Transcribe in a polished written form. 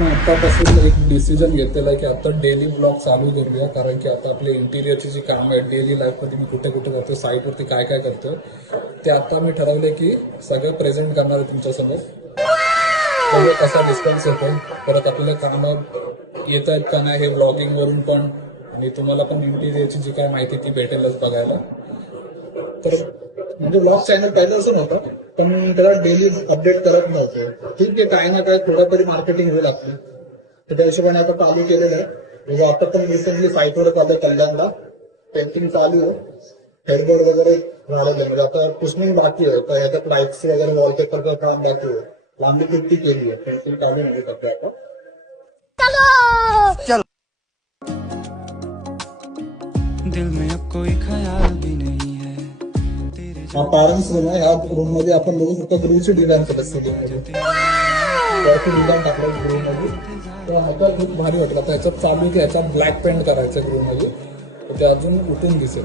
आपण आतापासून एक डिसिजन घेतलेला आहे की आता डेली ब्लॉग चालू करूया, कारण की आता आपले इंटिरियरची जी कामं आहेत डेली लाईफमध्ये मी कुठे कुठे जातो, साईटवरती काय काय करतोय ते आता मी ठरवले की सगळं प्रेझेंट करणार आहे तुमच्यासमोर. म्हणजे कसा डिस्टन्स येतो, परत आपल्याला कामं येत आहेत का नाही हे ब्लॉगिंग वरून पण, आणि तुम्हाला पण इंटिरियरची जी काय माहिती ती भेटेलच बघायला. तर म्हणजे ब्लॉग चॅनल पहिलं असं नव्हतं, पण त्याला डेली अपडेट करत नव्हतो. ठीक आहे, काय ना काय थोडं तरी मार्केटिंग होईल आपली, तर त्या हिशोबाने आता चालू केलेलं आहे. म्हणजे आता पण रिसेंटली साईटवर चालू आहे कल्याणला, पेंटिंग चालू आहे, हेडबोर्ड वगैरे झालेलं आहे. म्हणजे आता पुसणं बाकी आहे, तर ह्याच्यात लाईट्स वगैरे वॉलपेपरचं काम बाकी आहे. लांबी किती केली आहे, पेंटिंग चालू आहे म्हणजे सध्या आता. दिल में अब कोई ख्याल भी नहीं है तेरे हा पॅरेंट्स रूम आहे. ह्या रूम मध्ये आपण बघू शकतो ग्रूची डिझाईन करत मध्ये वरती डिझाईन टाकलं ग्रू मध्ये, तर आता खूप भारी वाटलं. आता ह्याच्यात चालू की ह्याच्यात ब्लॅक पेंट करायचं ग्रू मध्ये, तर ते अजून उठून दिसेल.